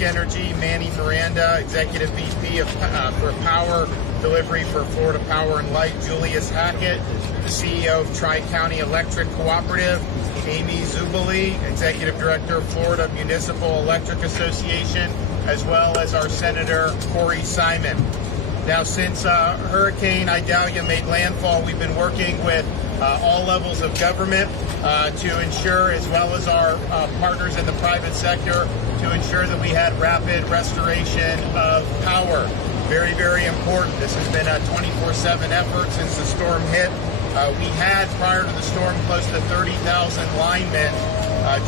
Duke Energy, Manny Miranda, Executive VP for Power Delivery for Florida Power and Light, Julius Hackett, the CEO of TriCounty Electric Cooperative, Amy Zubali, Executive Director of Florida Municipal Electric Association, as well as our Senator Corey Simon. Now, since Hurricane Idalia made landfall, we've been working with all levels of government to ensure, as well as our partners in the private sector, to ensure that we had rapid restoration of power. Very, very important. This has been a 24/7 effort since the storm hit. We had, prior to the storm, close to 30,000 linemen,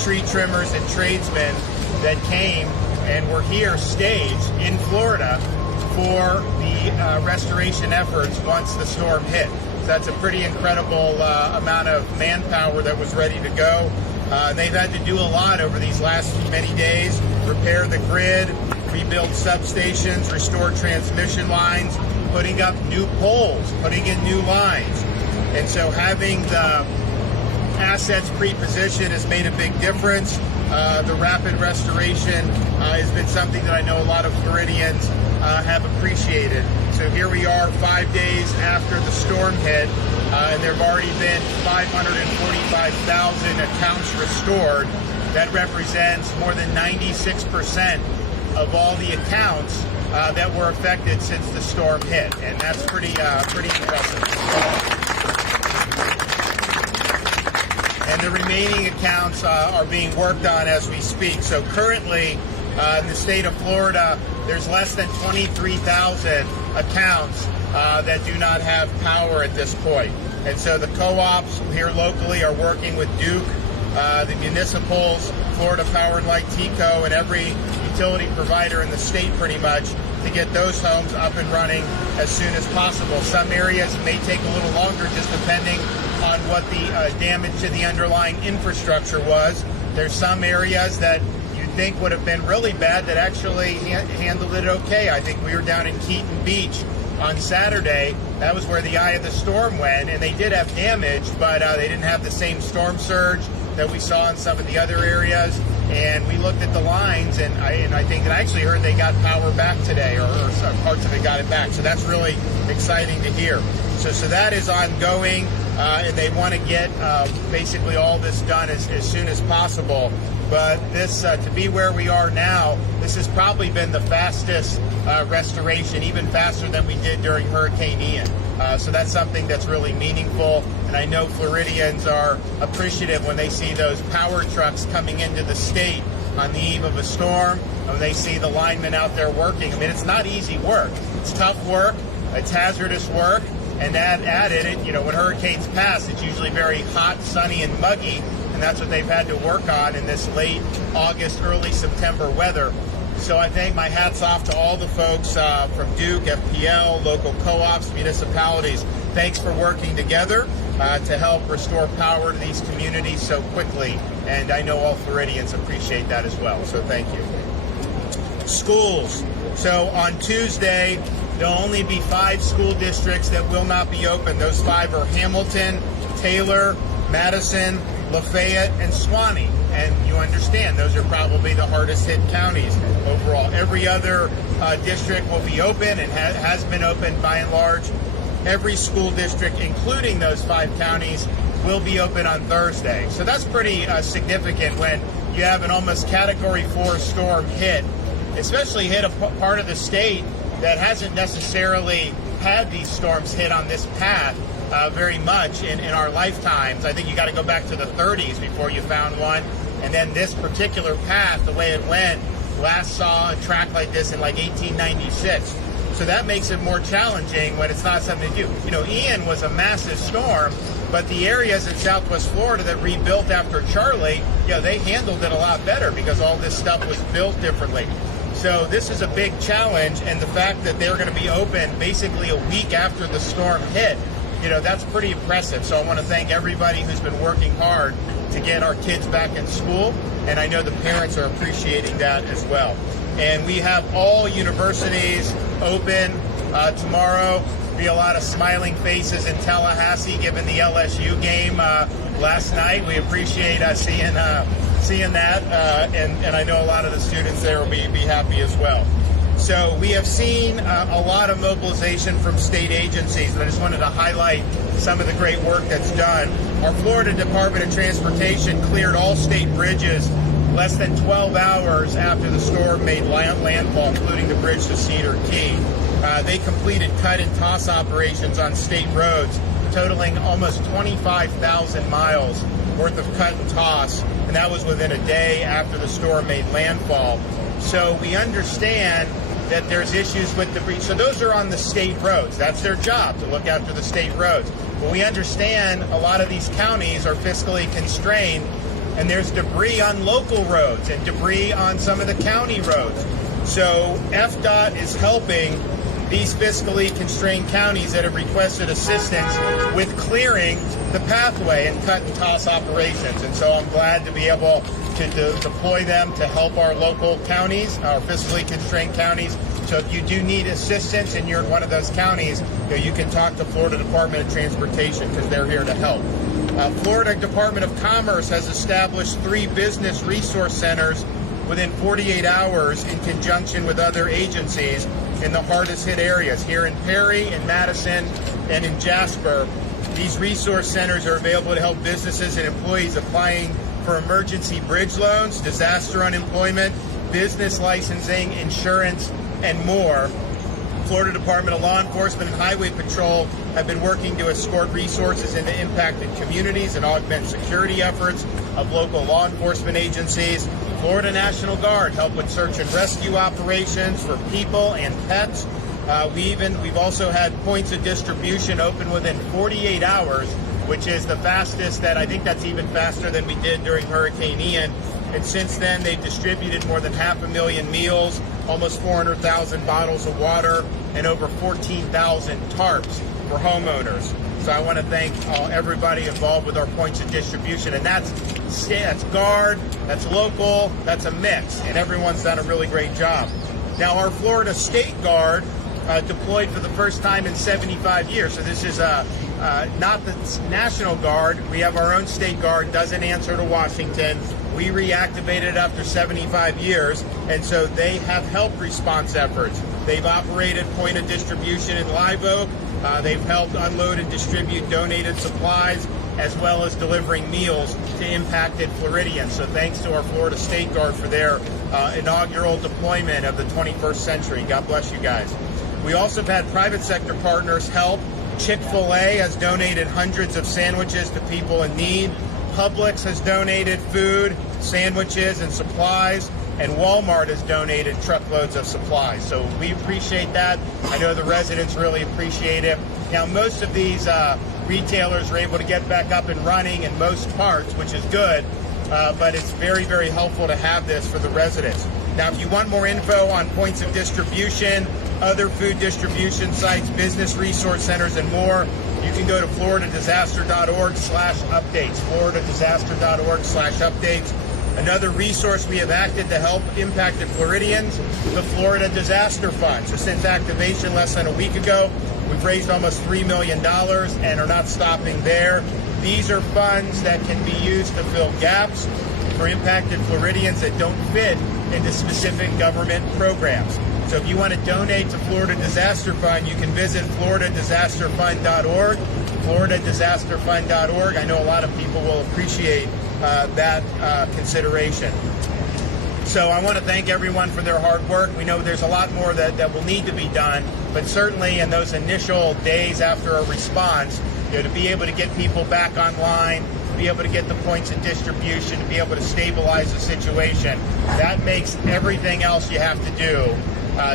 tree trimmers, and tradesmen that came and were here staged in Florida for the restoration efforts once the storm hit. So that's a pretty incredible amount of manpower that was ready to go. They've had to do a lot over these last many days: repair the grid, rebuild substations, restore transmission lines, putting up new poles, putting in new lines. And so having the assets pre-positioned has made a big difference. The rapid restoration has been something that I know a lot of Floridians have appreciated. So here we are 5 days after the storm hit, and there have already been 545,000 accounts restored. That represents more than 96% of all the accounts that were affected since the storm hit, and that's pretty impressive. And the remaining accounts are being worked on as we speak. So currently, in the state of Florida, there's less than 23,000 accounts that do not have power at this point. And so the co-ops here locally are working with Duke, the municipals, Florida Power and Light, TECO, and every utility provider in the state pretty much to get those homes up and running as soon as possible. Some areas may take a little longer just depending on what the damage to the underlying infrastructure was. There's some areas that you'd think would have been really bad that actually handled it okay. I think we were down in Keaton Beach on Saturday. That was where the eye of the storm went, and they did have damage, but they didn't have the same storm surge that we saw in some of the other areas. And we looked at the lines, and I think I actually heard they got power back today, or some parts of it got it back. So that's really exciting to hear. So that is ongoing, and they want to get basically all this done as soon as possible. But this, to be where we are now, this has probably been the fastest restoration, even faster than we did during Hurricane Ian. So that's something that's really meaningful, and I know Floridians are appreciative when they see those power trucks coming into the state on the eve of a storm, and when they see the linemen out there working. I mean, it's not easy work. It's tough work. It's hazardous work. And that added, when hurricanes pass, it's usually very hot, sunny, and muggy, and that's what they've had to work on in this late August, early September weather. So I think my hat's off to all the folks from Duke, FPL, local co-ops, municipalities. Thanks for working together to help restore power to these communities so quickly. And I know all Floridians appreciate that as well. So thank you. Schools. So on Tuesday, there'll only be 5 school districts that will not be open. Those 5 are Hamilton, Taylor, Madison, Lafayette, and Suwannee. And you understand, those are probably the hardest hit counties overall. Every other district will be open and has been open by and large. Every school district, including those 5 counties, will be open on Thursday. So that's pretty significant when you have an almost Category 4 storm hit, especially hit a part of the state that hasn't necessarily had these storms hit on this path very much in our lifetimes. I think you got to go back to the 30s before you found one. And then this particular path, the way it went, last saw a track like this in like 1896. So that makes it more challenging when it's not something to do. Ian was a massive storm, but the areas in Southwest Florida that rebuilt after Charlie, they handled it a lot better because all this stuff was built differently. So this is a big challenge, and the fact that they're going to be open basically a week after the storm hit, that's pretty impressive. So I want to thank everybody who's been working hard to get our kids back in school, and I know the parents are appreciating that as well. And we have all universities open tomorrow. Be a lot of smiling faces in Tallahassee given the LSU game last night. We appreciate seeing seeing that, and I know a lot of the students there will be happy as well. So we have seen a lot of mobilization from state agencies, and I just wanted to highlight some of the great work that's done. Our Florida Department of Transportation cleared all state bridges less than 12 hours after the storm made landfall, including the bridge to Cedar Key. They completed cut and toss operations on state roads, totaling almost 25,000 miles worth of cut and toss, and that was within a day after the storm made landfall. So we understand that there's issues with debris. So those are on the state roads. That's their job, to look after the state roads. But we understand a lot of these counties are fiscally constrained, and there's debris on local roads and debris on some of the county roads. So FDOT is helping these fiscally constrained counties that have requested assistance with clearing the pathway and cut and toss operations. And so I'm glad to be able to deploy them to help our local counties, our fiscally constrained counties. So if you do need assistance and you're in one of those counties, you can talk to Florida Department of Transportation because they're here to help. Florida Department of Commerce has established 3 business resource centers within 48 hours in conjunction with other agencies in the hardest hit areas here in Perry, in Madison, and in Jasper. These resource centers are available to help businesses and employees applying for emergency bridge loans, disaster unemployment, business licensing, insurance, and more. Florida Department of Law Enforcement and Highway Patrol have been working to escort resources into impacted communities and augment security efforts of local law enforcement agencies. Florida National Guard help with search and rescue operations for people and pets. We've also had points of distribution open within 48 hours, which is the fastest. I think that's even faster than we did during Hurricane Ian. And since then, they've distributed more than 500,000 meals, almost 400,000 bottles of water, and over 14,000 tarps for homeowners. So I want to thank everybody involved with our points of distribution. And that's Guard, that's local, that's a mix, and everyone's done a really great job. Now, our Florida State Guard deployed for the first time in 75 years. So this is not the National Guard. We have our own State Guard, doesn't answer to Washington. We reactivated after 75 years, and so they have help response efforts. They've operated point of distribution in Live Oak. They've helped unload and distribute donated supplies, as well as delivering meals to impacted Floridians. So thanks to our Florida State Guard for their inaugural deployment of the 21st century. God bless you guys. We also have had private sector partners help. Chick-fil-A has donated hundreds of sandwiches to people in need. Publix has donated food, sandwiches, and supplies. And Walmart has donated truckloads of supplies. So we appreciate that. I know the residents really appreciate it. Now, most of these retailers are able to get back up and running in most parts, which is good, but it's very, very helpful to have this for the residents. Now, if you want more info on points of distribution, other food distribution sites, business resource centers, and more, you can go to floridadisaster.org/updates, floridadisaster.org/updates. Another resource we have acted to help impacted Floridians, the Florida Disaster Fund. So since activation less than a week ago, we've raised almost $3 million and are not stopping there. These are funds that can be used to fill gaps for impacted Floridians that don't fit into specific government programs. So if you want to donate to Florida Disaster Fund, you can visit floridadisasterfund.org, floridadisasterfund.org. I know a lot of people will appreciate that consideration. So I want to thank everyone for their hard work. We know there's a lot more that will need to be done, but certainly in those initial days after a response, to be able to get people back online, to be able to get the points of distribution, to be able to stabilize the situation, that makes everything else you have to do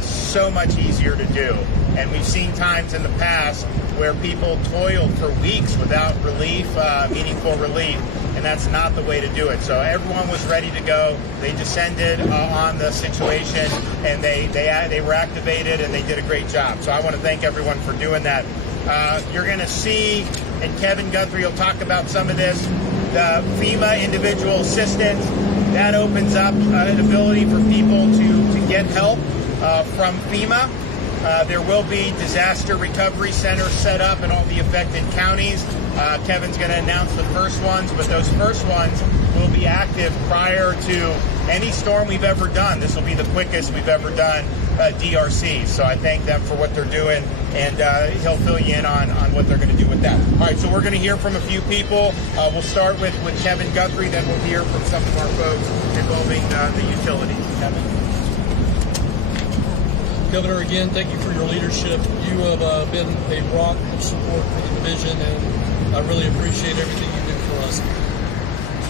so much easier to do. And we've seen times in the past where people toiled for weeks without relief, meaningful relief, and that's not the way to do it. So everyone was ready to go. They descended on the situation, and they were activated, and they did a great job. So I want to thank everyone for doing that. You're going to see, and Kevin Guthrie will talk about some of this, the FEMA individual assistance. That opens up an ability for people to get help from FEMA. There will be disaster recovery centers set up in all the affected counties Kevin's going to announce the first ones, but those first ones will be active prior to any storm we've ever done. This will be the quickest we've ever done DRC. So I thank them for what they're doing, and he'll fill you in on what they're going to do with that. All right, so we're going to hear from a few people. We'll start with Kevin Guthrie, then we'll hear from some of our folks involving the utility. Kevin. Governor, again, thank you for your leadership. You have been a rock of support for the division, and I really appreciate everything you do for us.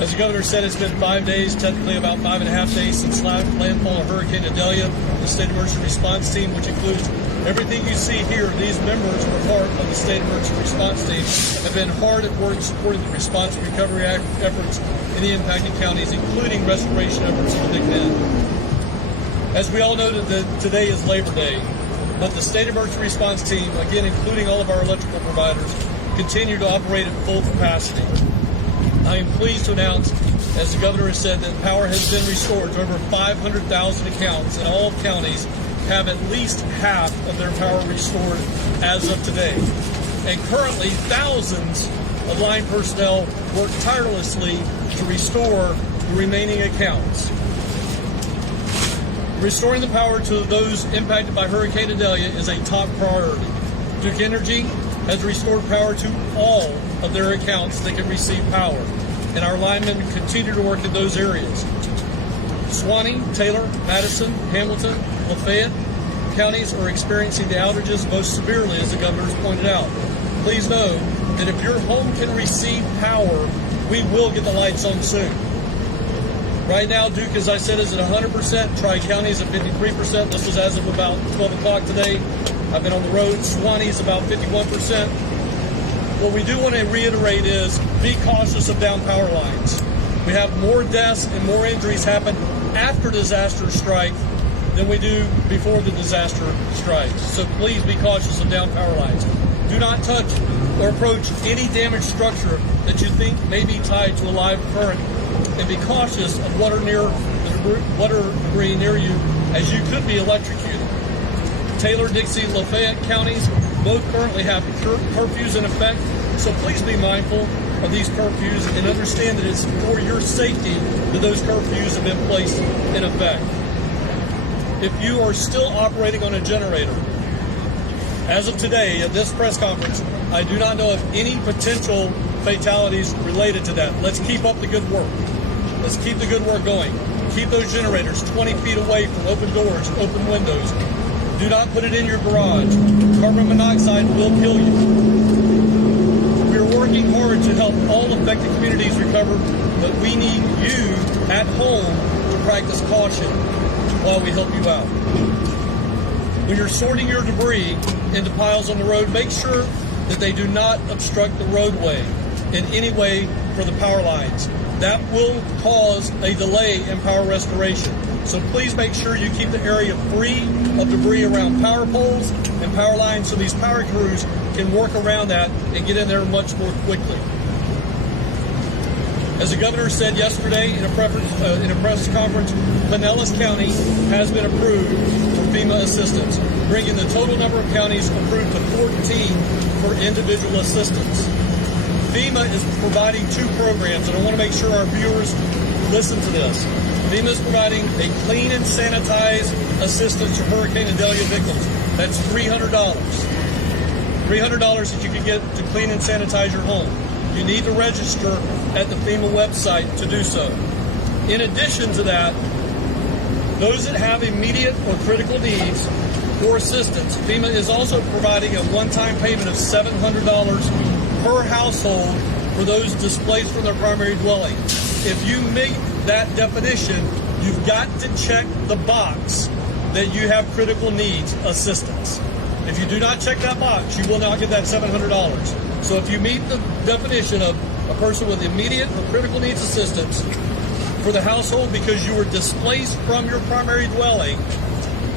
As the governor said, it's been 5 days, technically about 5.5 days since landfall of Hurricane Idalia. The State Emergency Response Team, which includes everything you see here, these members are part of the State Emergency Response Team, have been hard at work supporting the response and recovery efforts in the impacted counties, including restoration efforts in the Big Bend. As we all know, that today is Labor Day, but the State Emergency Response Team, again including all of our electrical providers, continue to operate at full capacity. I am pleased to announce, as the governor has said, that power has been restored to over 500,000 accounts, and all counties have at least half of their power restored as of today. And currently, thousands of line personnel work tirelessly to restore the remaining accounts. Restoring the power to those impacted by Hurricane Idalia is a top priority. Duke Energy has restored power to all of their accounts that can receive power, and our linemen continue to work in those areas. Suwannee, Taylor, Madison, Hamilton, Lafayette counties are experiencing the outages most severely, as the governor has pointed out. Please know that if your home can receive power, we will get the lights on soon. Right now, Duke, as I said, is at 100%. Tri-County is at 53%. This was as of about 12 o'clock today. I've been on the road. Suwannee is about 51%. What we do want to reiterate is be cautious of down power lines. We have more deaths and more injuries happen after disaster strike than we do before the disaster strikes. So please be cautious of down power lines. Do not touch or approach any damaged structure that you think may be tied to a live current, and be cautious of water debris near you, as you could be electrocuted. Taylor, Dixie, Lafayette counties both currently have curfews in effect, so please be mindful of these curfews and understand that it's for your safety that those curfews have been placed in effect. If you are still operating on a generator, as of today at this press conference, I do not know of any potential fatalities related to that. Let's keep up the good work. Let's keep the good work going. Keep those generators 20 feet away from open doors, open windows. Do not put it in your garage. Carbon monoxide will kill you. We are working hard to help all affected communities recover, but we need you at home to practice caution while we help you out. When you're sorting your debris into piles on the road, make sure that they do not obstruct the roadway in any way for the power lines. That will cause a delay in power restoration. So please make sure you keep the area free of debris around power poles and power lines so these power crews can work around that and get in there much more quickly. As the governor said yesterday in a press conference, Pinellas County has been approved for FEMA assistance, bringing the total number of counties approved to 14 for individual assistance. FEMA is providing two programs, and I want to make sure our viewers listen to this. FEMA is providing a clean and sanitize assistance to Hurricane Idalia victims. That's $300. $300 that you can get to clean and sanitize your home. You need to register at the FEMA website to do so. In addition to that, those that have immediate or critical needs for assistance, FEMA is also providing a one-time payment of $700 per household for those displaced from their primary dwelling. If you meet that definition, you've got to check the box that you have critical needs assistance. If you do not check that box, you will not get that $700. So if you meet the definition of a person with immediate or critical needs assistance for the household because you were displaced from your primary dwelling,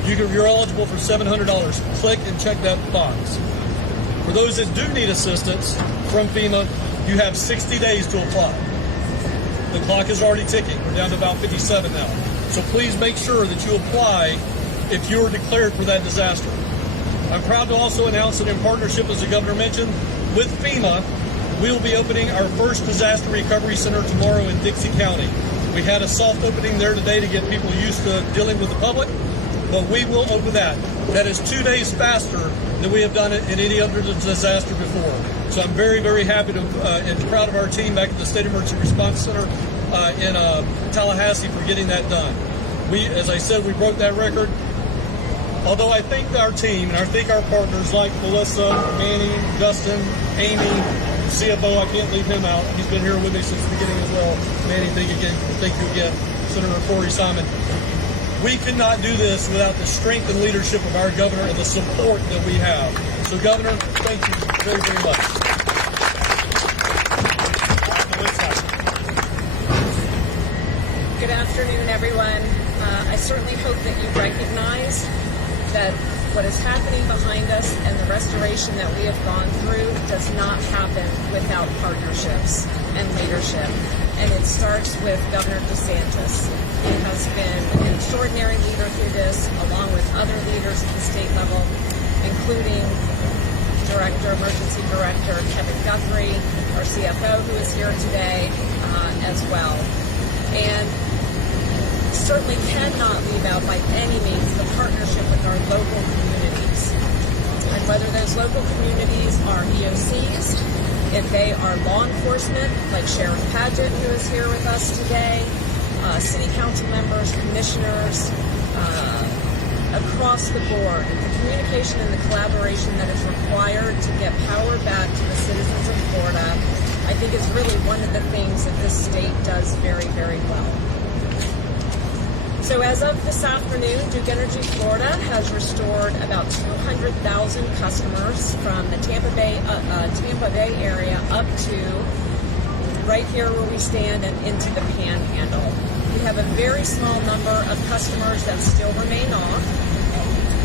you're eligible for $700. Click and check that box. For those that do need assistance from FEMA, you have 60 days to apply. The clock is already ticking. We're down to about 57 now. So please make sure that you apply if you are declared for that disaster. I'm proud to also announce that in partnership, as the governor mentioned, with FEMA, We will be opening our first disaster recovery center tomorrow in Dixie County. We had a soft opening there today to get people used to dealing with the public, but we will open that. That is 2 days faster than we have done it in any other disaster before. So I'm very, very happy to and proud of our team back at the State Emergency Response Center in Tallahassee for getting that done. We, as I said, we broke that record. Although I think our team and I think our partners like Melissa, Manny, Justin, Amy, CFO, I can't leave him out. He's been here with me since the beginning as well. Manny, thank you again. Senator Corey Simon. We could not do this without the strength and leadership of our governor and the support that we have. So, Governor, thank you very, very much. Good afternoon, everyone. I certainly hope that you recognize that what is happening behind us and the restoration that we have gone through does not happen without partnerships and leadership. And it starts with Governor DeSantis. He has been an extraordinary leader through this, along with other leaders at the state level, including Emergency Director Kevin Guthrie, our CFO, who is here today as well. And certainly cannot leave out by any means the partnership with our local communities. And whether those local communities are EOCs, if they are law enforcement, like Sheriff Padgett, who is here with us today, city council members, commissioners, across the board, the communication and the collaboration that is required to get power back to the citizens of Florida, I think is really one of the things that this state does very, very well. So as of this afternoon, Duke Energy Florida has restored about 200,000 customers from the Tampa Bay area up to right here where we stand and into the Panhandle. We have a very small number of customers that still remain off.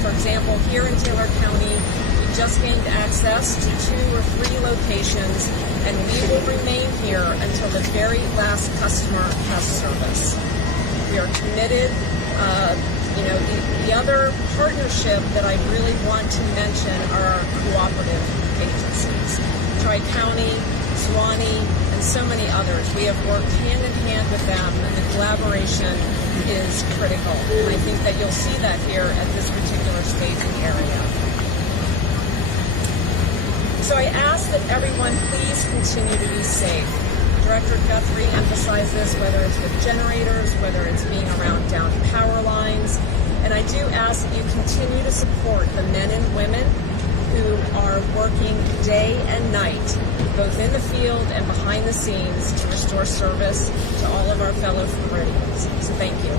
For example, here in Taylor County, we just gained access to 2 or 3 locations, and we will remain here until the very last customer has service. We are committed. The other partnership that I really want to mention are our cooperative agencies. TriCounty, Suwannee, and so many others. We have worked hand in hand with them, and the collaboration is critical. And I think that you'll see that here at this particular staging area. So I ask that everyone please continue to be safe. Director Guthrie emphasized this, whether it's with generators, whether it's being around down power lines. And I do ask that you continue to support the men and women who are working day and night, both in the field and behind the scenes, to restore service to all of our fellow Floridians. So thank you.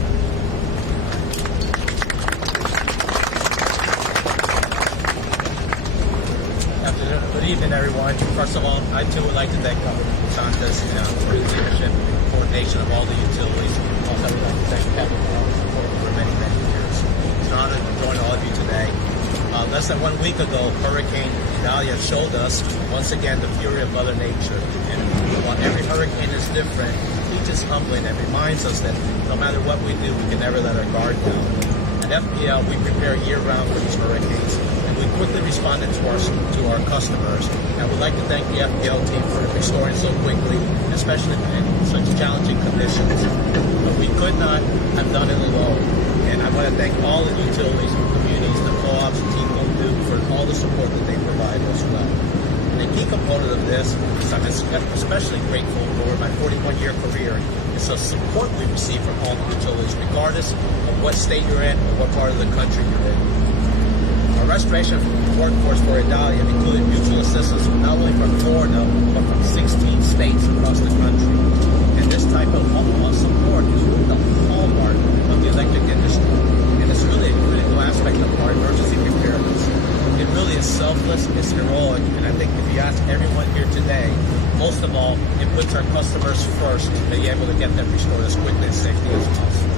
Good evening, everyone. First of all, I too would like to thank Governor DeSantis for his leadership and coordination of all the utilities. Also, I would like to thank Kevin for all the support for many, many years. It's an honor to join all of you today. Less than 1 week ago, Hurricane Idalia showed us once again the fury of Mother Nature. And while every hurricane is different, each is humbling and reminds us that no matter what we do, we can never let our guard down. At FPL, we prepare year-round for these hurricanes. We quickly responded to our customers, and I would like to thank the FPL team for restoring so quickly, especially in such challenging conditions. But we could not have done it alone, and I want to thank all the utilities and communities, the co-ops, and Team Home Duke for all the support that they provide as well. And a key component of this, I'm especially grateful for my 41-year career, is the support we receive from all the utilities, regardless of what state you're in or what part of the country you're in. Our restoration workforce for Idalia included mutual assistance not only from Florida, but from 16 states across the country. And this type of support is really the hallmark of the electric industry. And it's really a critical aspect of our emergency preparedness. It really is selfless, it's heroic, and I think if you ask everyone here today, most of all, it puts our customers first to be able to get them restored as quickly and safely as possible.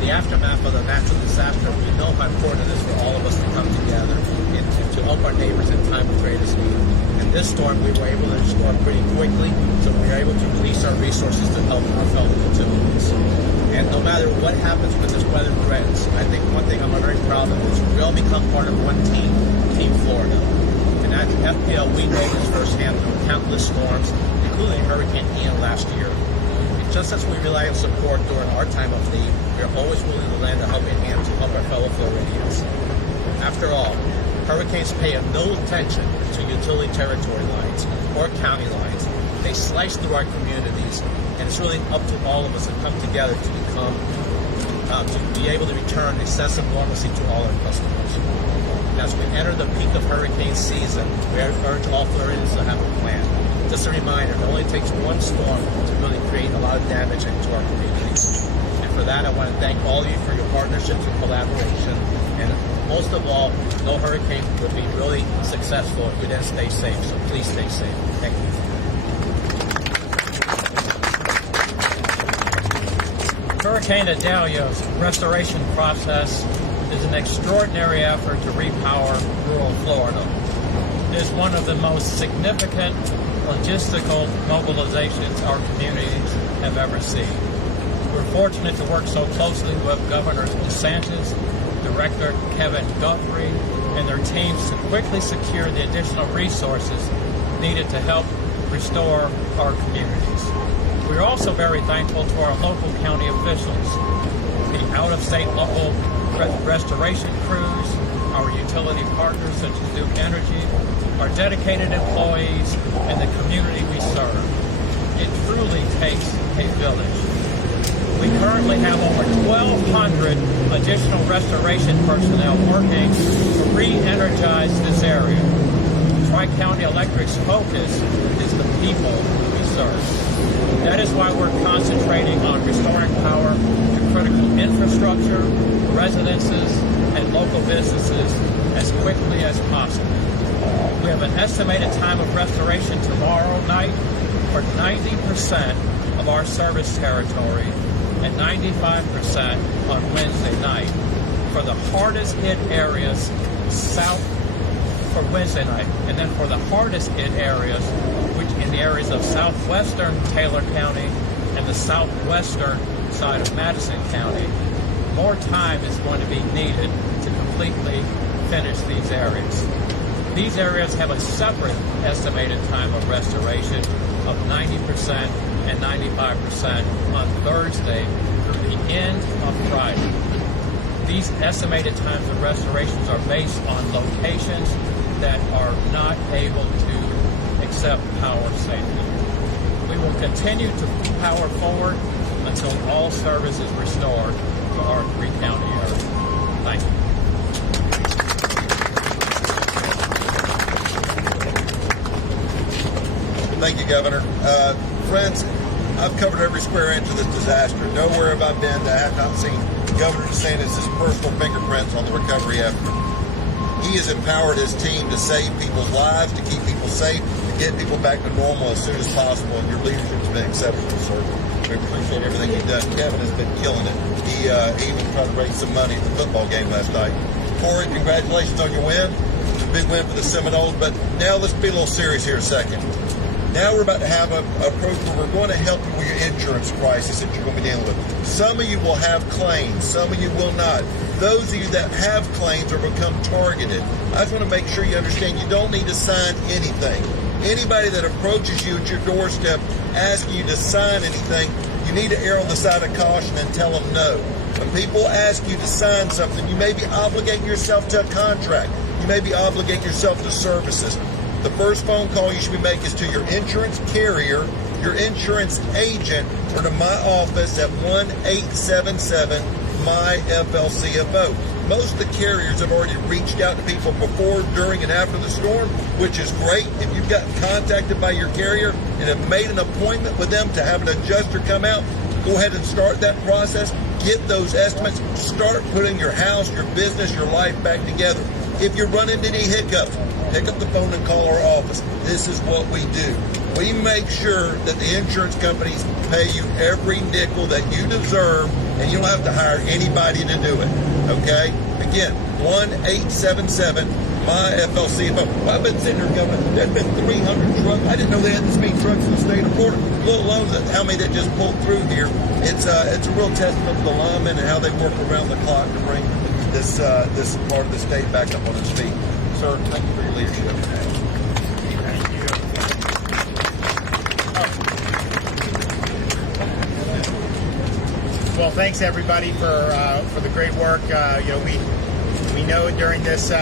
In the aftermath of the natural disaster, we know how important it is for all of us to come together and to help our neighbors in time of greatest need. In this storm, we were able to restore pretty quickly, so we were able to release our resources to help our fellow utilities. And no matter what happens when this weather threatens, I think one thing I'm very proud of is we all become part of one team, Team Florida. And And at FPL, we know this firsthand through countless storms, including Hurricane Ian last year. And just as we rely on support during our time of need, we are always willing to lend a helping hand to help our fellow Floridians. After all, hurricanes pay no attention to utility territory lines or county lines. They slice through our communities, and it's really up to all of us to come together to be able to return a sense of normalcy to all our customers. And as we enter the peak of hurricane season, we urge all Floridians to have a plan. Just a reminder, it only takes one storm to really create a lot of damage into our communities. And for that, I want to thank all of you for your partnerships and collaboration. And most of all, no hurricane would be really successful if we didn't stay safe. So please stay safe. Thank you. Hurricane Idalia's restoration process is an extraordinary effort to repower rural Florida. It is one of the most significant logistical mobilizations our communities have ever seen. We're fortunate to work so closely with Governors DeSantis, Director Kevin Guthrie, and their teams to quickly secure the additional resources needed to help restore our communities. We're also very thankful to our local county officials, the out-of-state local restoration crews, our utility partners such as Duke Energy, our dedicated employees, and the community we serve. It truly takes a village. We currently have over 1,200 additional restoration personnel working to re-energize this area. TriCounty Electric's focus is the people we serve. That is why we're concentrating on restoring power to critical infrastructure, residences, and local businesses as quickly as possible. We have an estimated time of restoration tomorrow night for 90% of our service territory and 95% on Wednesday night. For the hardest hit areas south for Wednesday night, and then for the hardest hit areas, which in the areas of southwestern Taylor County and the southwestern side of Madison County, more time is going to be needed to completely finish these areas. These areas have a separate estimated time of restoration of 90% and 95% on Thursday through the end of Friday. These estimated times of restorations are based on locations that are not able to accept power safely. We will continue to power forward until all service is restored to our three-county area. Thank you. Thank you, Governor. Friends, I've covered every square inch of this disaster. Nowhere have I been that I have not seen Governor DeSantis' personal fingerprints on the recovery effort. He has empowered his team to save people's lives, to keep people safe, to get people back to normal as soon as possible, and your leadership's been exceptional, sir. We appreciate everything you've done. Kevin has been killing it. He even tried to raise some money at the football game last night. Corey, congratulations on your win. It's a big win for the Seminoles, but now let's be a little serious here a second. Now we're about to have a approach where we're going to help you with your insurance crisis that you're going to be dealing with. Some of you will have claims. Some of you will not. Those of you that have claims are become targeted. I just want to make sure you understand you don't need to sign anything. Anybody that approaches you at your doorstep asking you to sign anything, you need to err on the side of caution and tell them no. When people ask you to sign something, you may be obligating yourself to a contract. You may be obligating yourself to services. The first phone call you should be making is to your insurance carrier, your insurance agent, or to my office at 1-877-MY-FLCFO. Most of the carriers have already reached out to people before, during, and after the storm, which is great. If you've gotten contacted by your carrier and have made an appointment with them to have an adjuster come out, go ahead and start that process. Get those estimates. Start putting your house, your business, your life back together. If you run into any hiccups, pick up the phone and call our office. This is what we do. We make sure that the insurance companies pay you every nickel that you deserve, and you don't have to hire anybody to do it. Okay? Again, 1-877-MY-FLCFO. Well, I've been sitting here going, there's been 300 trucks. I didn't know they had this many trucks in the state of Florida. Let alone how many that just pulled through here. It's a real testament to the linemen and how they work around the clock to bring this part of the state back up on its feet. sir. Thank you for your leadership. Thank you. Well, thanks everybody for the great work. We know during these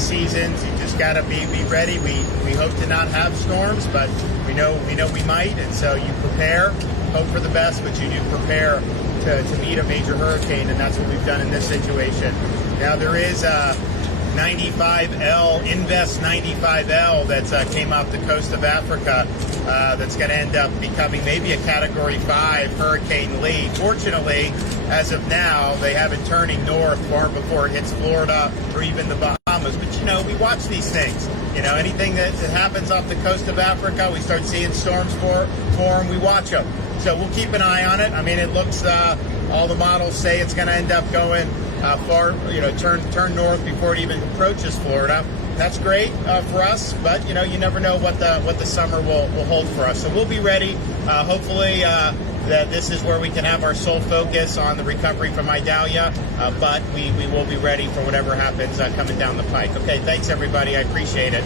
seasons you just got to be ready. We hope to not have storms, but we know we might, and so you prepare, hope for the best, but you do prepare to meet a major hurricane, and that's what we've done in this situation. Now there is 95L, Invest 95L that came off the coast of Africa that's going to end up becoming maybe a Category 5 Hurricane Lee. Fortunately, as of now, they have it turning north far before it hits Florida or even the Bahamas. But, we watch these things. Anything that happens off the coast of Africa, we start seeing storms form, we watch them. So we'll keep an eye on it. I mean, it looks, all the models say it's going to end up going far, turn north before it even approaches Florida. That's great for us, but you never know what the summer will hold for us. So we'll be ready. Hopefully, that this is where we can have our sole focus on the recovery from Idalia, but we will be ready for whatever happens coming down the pike. Okay, thanks everybody. I appreciate it.